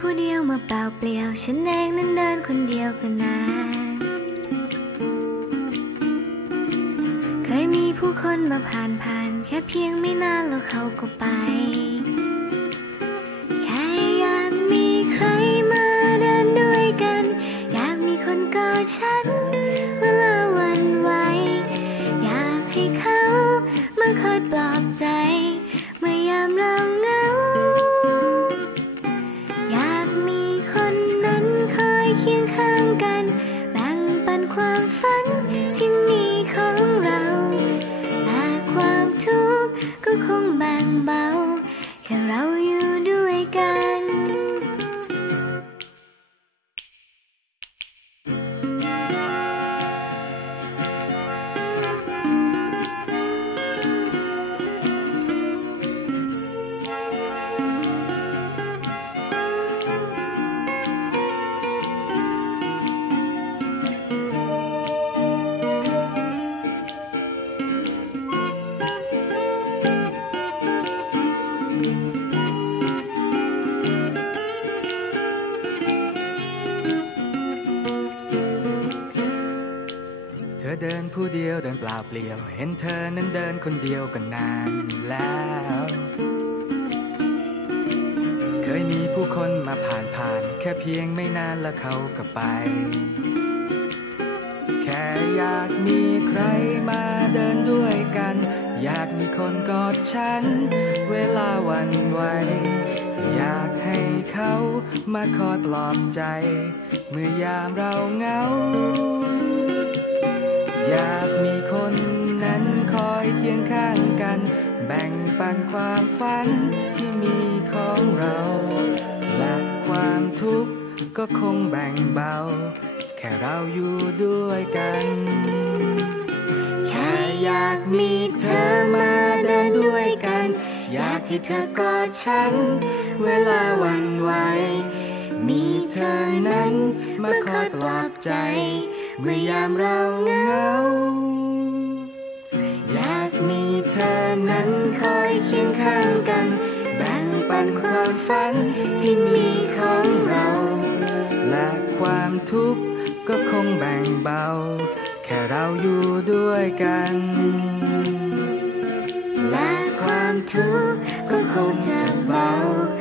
ผู้เดียวมาเปล่าเปลี่ยว ฉันเองนั้นเดินคนเดียวก็นาน เคยมีผู้คนมาผ่านผ่าน แค่เพียงไม่นานแล้วเขาก็ไปแค่อยากมีใครมาเดินด้วยกันอยากมีคนกอดฉันเวลาวันไหวอยากให้เขามาคอยปลอบใจ เดินผู้เดียวเดินเปล่าเปลี่ยว เห็นเธอนั้นเดินคนเดียวก็นนานแล้ว เคยมีผู้คนมาผ่านผ่าน แค่เพียงไม่นานแล้วเขาก็ไป แค่อยากมีใครมาเดินด้วยกัน อยากมีคนกอดฉัน เวลาวันไหวอยากให้เขามาคอยปลอบใจ เมื่อยามเราเหงา อยากมีคนนั้นคอยเคียงข้างกัน แบ่งปันความฝันที่มีของเรา และความทุกข์ก็คงแบ่งเบา แค่เราอยู่ด้วยกัน แค่อยากมีเธอมาเดินด้วยกัน อยากให้เธอกอดฉัน เวลาวันไหวมีเธอนั้นมาคอยปลอบใจ เมื่อยามเราเหงา นั้นคอยเคียงข้างกัน แบ่งปันความฝันที่มีของเรา และความทุกข์ก็คงแบ่งเบา แค่เราอยู่ด้วยกัน และความทุกข์ก็คงจะเบาถ้าเราอยู่